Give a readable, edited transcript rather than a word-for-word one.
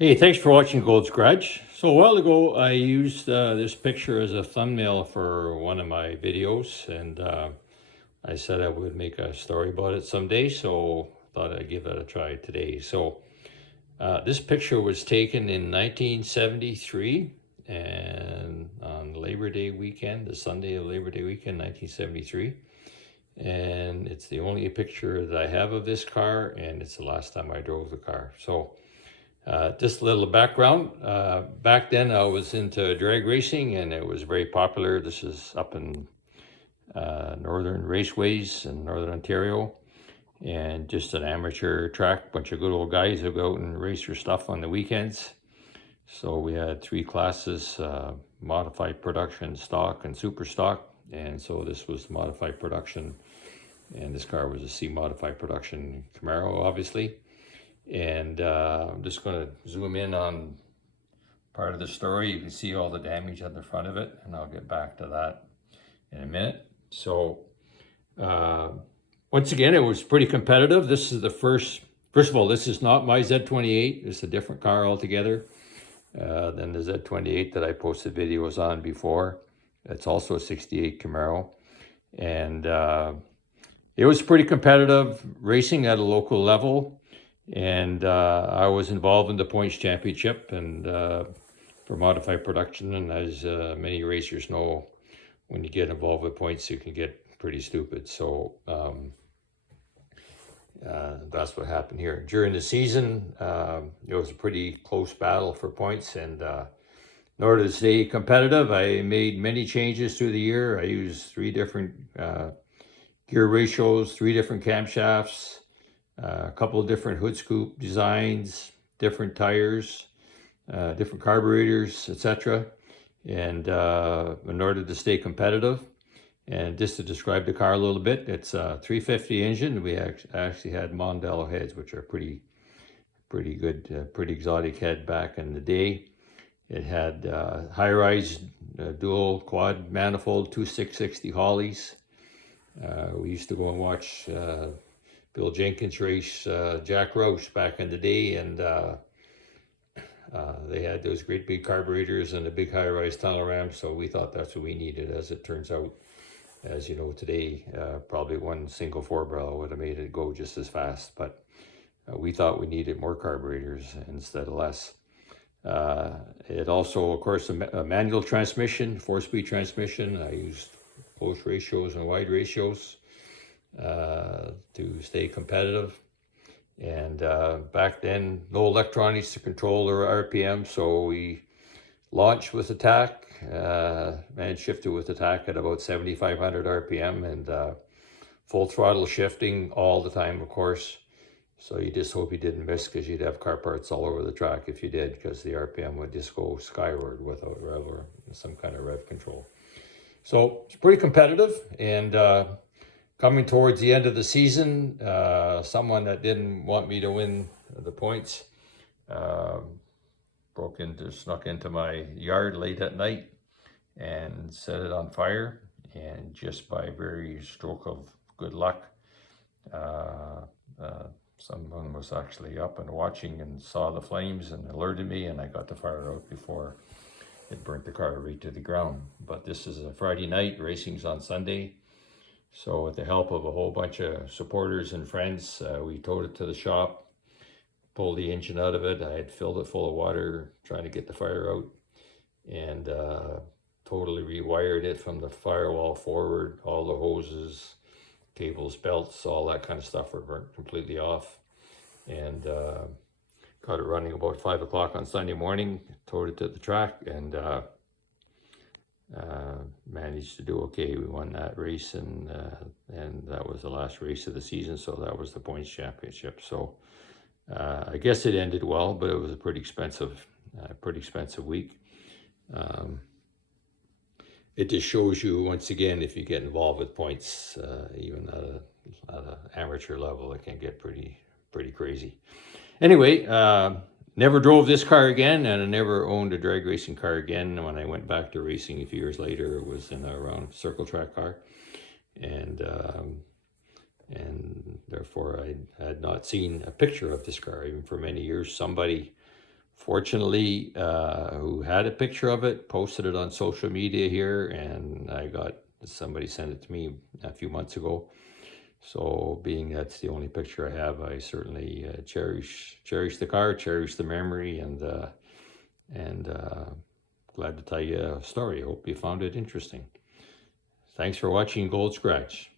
Hey, thanks for watching Gold's Garage. So a while ago, I used this picture as a thumbnail for one of my videos, and I said I would make a story about it someday, so thought I'd give that a try today. So this picture was taken in 1973, and on Labor Day weekend, the Sunday of Labor Day weekend, 1973. And it's the only picture that I have of this car, and it's the last time I drove the car. So just a little background. Back then I was into drag racing and it was very popular. This is up in northern raceways in northern Ontario, and just an amateur track, bunch of good old guys who go out and race their stuff on the weekends. So we had three classes, modified production, stock, and super stock. And so this was modified production, and this car was a C modified production Camaro, obviously. And I'm just going to zoom in on part of the story. You can see all the damage on the front of it, and I'll get back to that in a minute. So once again, it was pretty competitive. This is the first of all, this is not my Z28. It's a different car altogether than the Z28 that I posted videos on before. It's also a 68 Camaro. And it was pretty competitive racing at a local level. And I was involved in the points championship and for modified production. And as many racers know, when you get involved with points, you can get pretty stupid. So that's what happened here. During the season, it was a pretty close battle for points. And in order to stay competitive, I made many changes through the year. I used 3 different gear ratios, 3 different camshafts, a couple of different hood scoop designs, different tires, different carburetors, etc. And in order to stay competitive, and just to describe the car a little bit, it's a 350 engine. We actually had Mondello heads, which are pretty good, pretty exotic head back in the day. It had high-rise dual quad manifold 2660 Holleys. We used to go and watch Bill Jenkins race Jack Roush back in the day, and they had those great big carburetors and a big high-rise tunnel ram, so we thought that's what we needed. As it turns out, as you know today, probably one single 4-barrel would have made it go just as fast, but we thought we needed more carburetors instead of less. It also, of course, a manual transmission, 4-speed transmission. I used close ratios and wide ratios to stay competitive. And back then, no electronics to control our RPM, so we launched with attack and shifted with attack at about 7,500 RPM, and full throttle shifting all the time, of course. So you just hope you didn't miss, because you'd have car parts all over the track if you did, because the RPM would just go skyward without rev or some kind of rev control. So it's pretty competitive. And coming towards the end of the season, someone that didn't want me to win the points snuck into my yard late at night and set it on fire. And just by very stroke of good luck, someone was actually up and watching and saw the flames and alerted me, and I got the fire out before it burnt the car right to the ground. But this is a Friday night, racing's on Sunday. So with the help of a whole bunch of supporters and friends, we towed it to the shop, pulled the engine out of it. I had filled it full of water trying to get the fire out, and totally rewired it from the firewall forward. All the hoses, cables, belts, all that kind of stuff were burnt completely off. And got it running about 5 o'clock on Sunday morning, towed it to the track, and managed to do okay. We won that race, and that was the last race of the season, so that was the points championship. So I guess it ended well, but it was a pretty expensive week. It just shows you, once again, if you get involved with points, even at an amateur level, it can get pretty crazy. Anyway, never drove this car again, and I never owned a drag racing car again. When I went back to racing a few years later, it was in a round circle track car, and therefore I had not seen a picture of this car even for many years. Somebody fortunately, who had a picture of it, posted it on social media here, and somebody sent it to me a few months ago. So being that's the only picture I have, I certainly cherish the car, cherish the memory, and glad to tell you a story. I hope you found it interesting. Thanks for watching Gold Scratch.